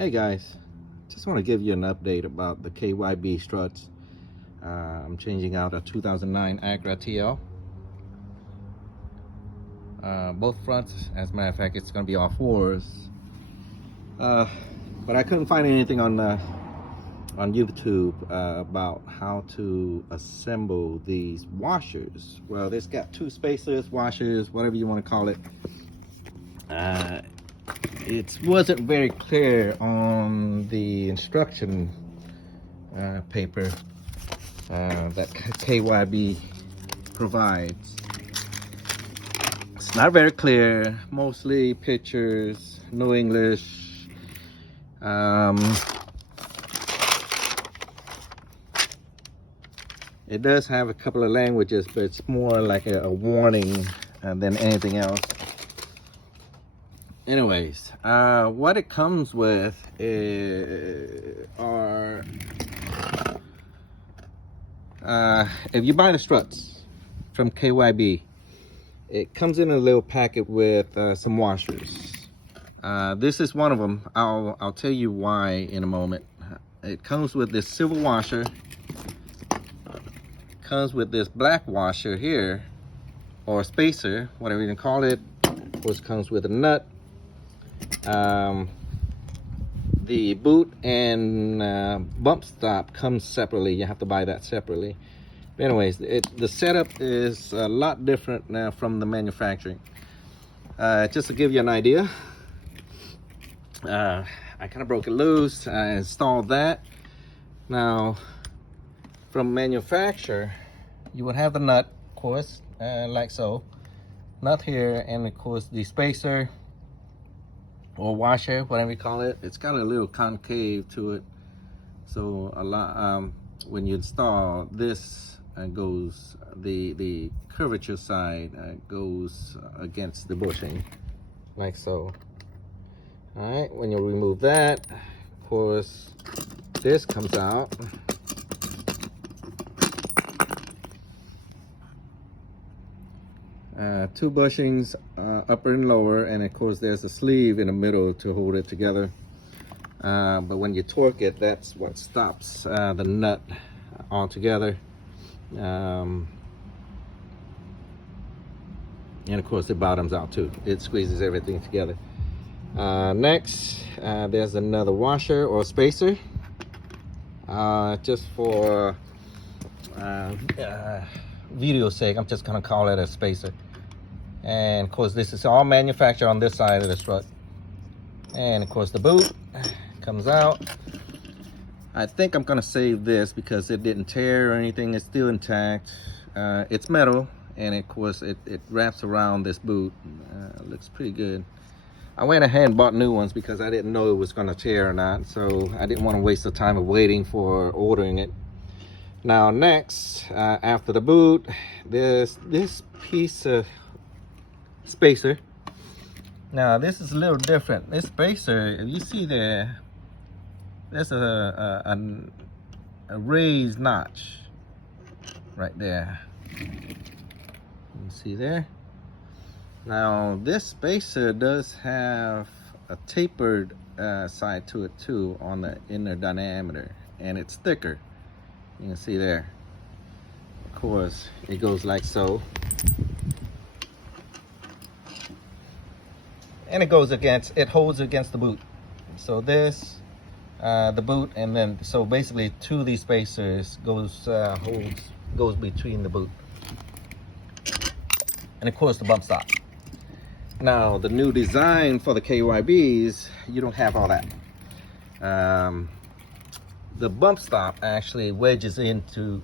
Hey guys, just want to give you an update about the KYB struts. I'm changing out a 2009 Acura TL. Both fronts, as a matter of fact, it's going to be all fours. But I couldn't find anything on YouTube about how to assemble these washers. Well, it's got two spacers, washers, whatever you want to call it. It wasn't very clear on the instruction paper that KYB provides. It's not very clear, mostly pictures, no English. It does have a couple of languages, but it's more like a warning than anything else. Anyways, what it comes with are if you buy the struts from KYB, it comes in a little packet with some washers. This is one of them. I'll tell you why in a moment. It comes with this silver washer, comes with this black washer here, or spacer, whatever you can call it. Of course, comes with a nut. The boot and bump stop comes separately. You have to buy that separately. But anyways, the setup is a lot different now from the manufacturing. Just to give you an idea, I kind of broke it loose. I installed that. Now, from manufacturer, you would have the nut, of course, like so. Nut here, and of course the spacer or washer, whatever you call it. It's got a little concave to it, so a lot when you install this, goes the curvature side goes against the bushing, like so. All right, when you remove that, of course this comes out. Two bushings, upper and lower, and of course there's a sleeve in the middle to hold it together. But when you torque it, that's what stops the nut altogether. And of course it bottoms out too. It squeezes everything together. Next, there's another washer or spacer. Just for video's sake, I'm just gonna call it a spacer. And of course this is all manufactured on this side of the strut. And of course the boot comes out. I think I'm gonna save this because it didn't tear or anything. It's still intact. It's metal, and of course it wraps around this boot. Looks pretty good. I went ahead and bought new ones because I didn't know it was gonna tear or not, so I didn't want to waste the time of waiting for ordering it. Now next, after the boot, there's this piece of spacer. Now this is a little different. This spacer, if you see there's a raised notch right there. You see there? Now this spacer does have a tapered side to it too on the inner diameter, and it's thicker. You can see there. Of course, it goes like so. And it holds against the boot. So this, the boot, and then, so basically two of these spacers goes between the boot. And of course the bump stop. Now the new design for the KYBs, you don't have all that. The bump stop actually wedges into,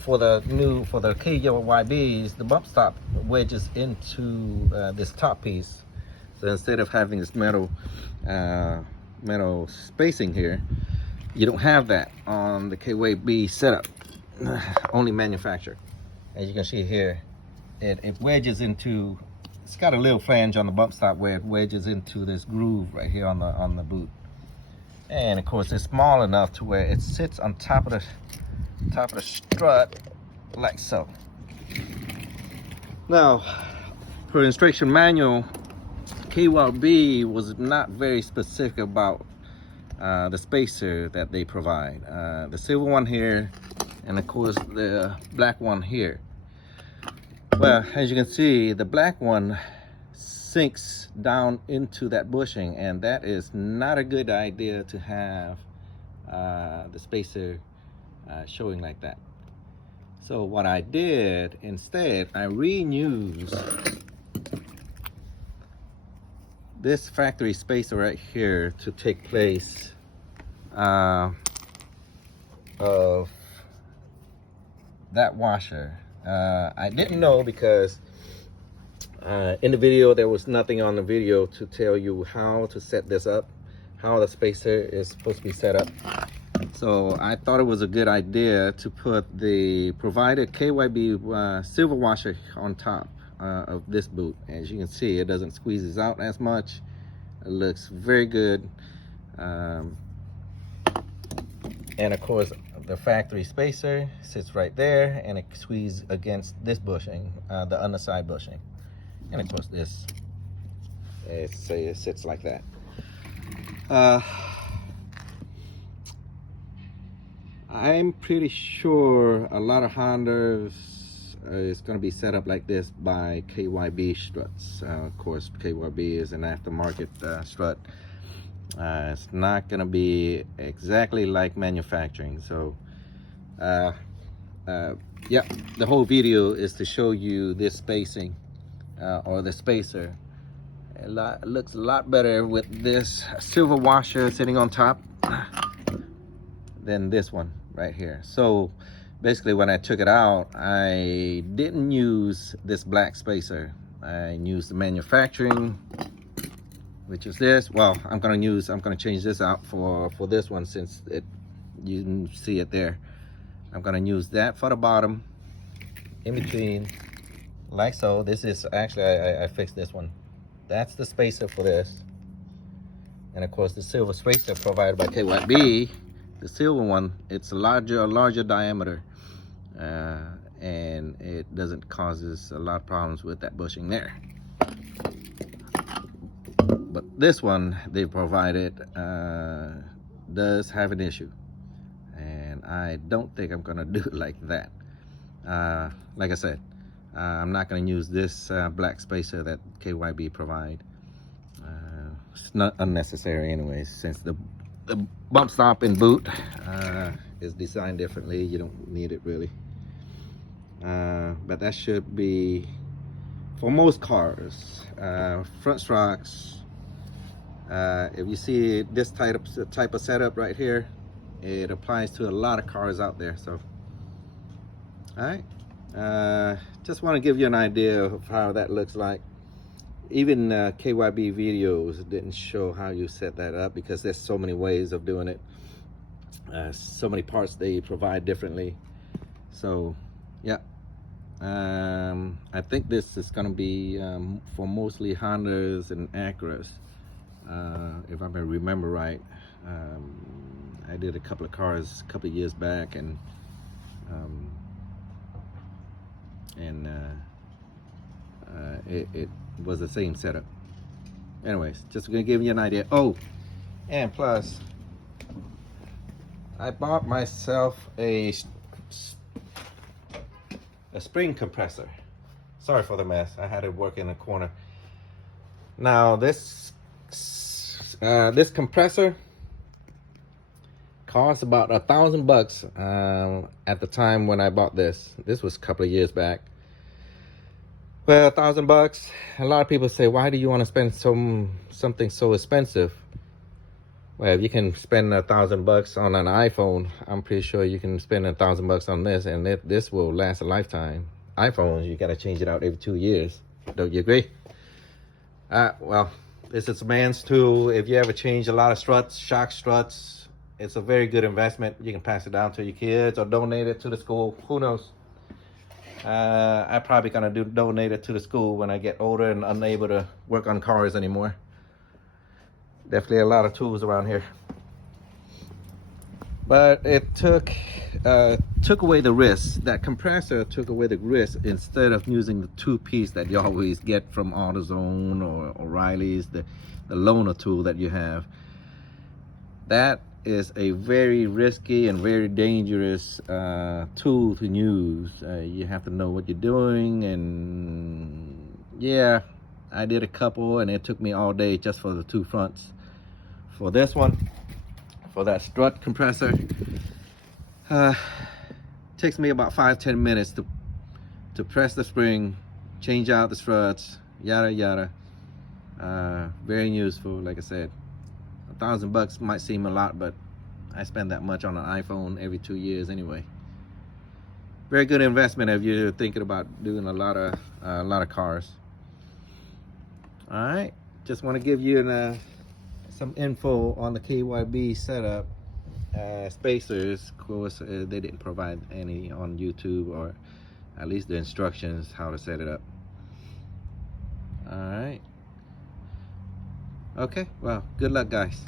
for the KYBs, the bump stop wedges into this top piece. So instead of having this metal spacing here, you don't have that on the KYB setup. Only manufacturer. As you can see here, it wedges into. It's got a little flange on the bump stop where it wedges into this groove right here on the boot. And of course, it's small enough to where it sits on top of the strut, like so. Now, per instruction manual, KYB was not very specific about the spacer that they provide. The silver one here, and of course the black one here. Well, as you can see, the black one sinks down into that bushing, and that is not a good idea to have the spacer showing like that. So what I did instead, I reused this factory spacer right here to take place of that washer. I didn't know because in the video there was nothing on the video to tell you how to set this up, how the spacer is supposed to be set up. So I thought it was a good idea to put the provided KYB silver washer on top of this boot. As you can see, it doesn't squeeze out as much. It looks very good. And of course, the factory spacer sits right there, and it squeezes against this bushing, the underside bushing. And of course, this it sits like that. I'm pretty sure a lot of Hondas is going to be set up like this by KYB struts. Of course, KYB is an aftermarket strut. It's not going to be exactly like manufacturing. So, yeah, the whole video is to show you this spacing or the spacer. It looks a lot better with this silver washer sitting on top than this one right here. So basically, when I took it out, I didn't use this black spacer. I used the manufacturing, which is this. Well, I'm gonna change this out for this one, since you can see it there. I'm gonna use that for the bottom, in between, like so. This is actually, I fixed this one. That's the spacer for this. And of course, the silver spacer provided by KYB, the silver one, it's a larger diameter, and it doesn't causes a lot of problems with that bushing there. But this one they provided does have an issue, and I don't think I'm gonna do it like that. Like I said, I'm not gonna use this black spacer that KYB provide. It's not unnecessary anyways, since the bump stop and boot is designed differently. You don't need it really, but that should be for most cars. Front struts, if you see this type of setup right here, it applies to a lot of cars out there. So all right, just want to give you an idea of how that looks like. Even KYB videos didn't show how you set that up, because there's so many ways of doing it, so many parts they provide differently. So yeah, I think this is going to be for mostly Hondas and Acuras, if I remember right. I did a couple of cars a couple of years back, and it was the same setup. Anyways, just gonna give you an idea. Oh, and plus, I bought myself a spring compressor. Sorry for the mess. I had it work in a corner. Now this compressor cost about $1,000 at the time when I bought this. This was a couple of years back. Well, $1,000. A lot of people say, why do you want to spend something so expensive? Well, if you can spend $1,000 on an iPhone, I'm pretty sure you can spend $1,000 on this, and this will last a lifetime. iPhones, you got to change it out every 2 years. Don't you agree? Well, this is a man's tool. If you ever change a lot of struts, shock struts, it's a very good investment. You can pass it down to your kids or donate it to the school. Who knows? I'm probably gonna donate it to the school when I get older and unable to work on cars anymore. Definitely a lot of tools around here. But it took away the risk. That compressor took away the risk, instead of using the two-piece that you always get from AutoZone or O'Reilly's, the loaner tool that you have. That is a very risky and very dangerous tool to use. You have to know what you're doing, and yeah, I did a couple and it took me all day just for the 2 fronts. For this one, for that strut compressor, takes me about 5-10 minutes to press the spring, change out the struts, yada yada. Very useful. Like I said, $1,000 might seem a lot, but I spend that much on an iPhone every 2 years anyway. Very good investment if you're thinking about doing a lot of cars. All right, just want to give you some info on the KYB setup. Spacers, of course, they didn't provide any on YouTube, or at least the instructions how to set it up. All right. Okay, well, good luck, guys.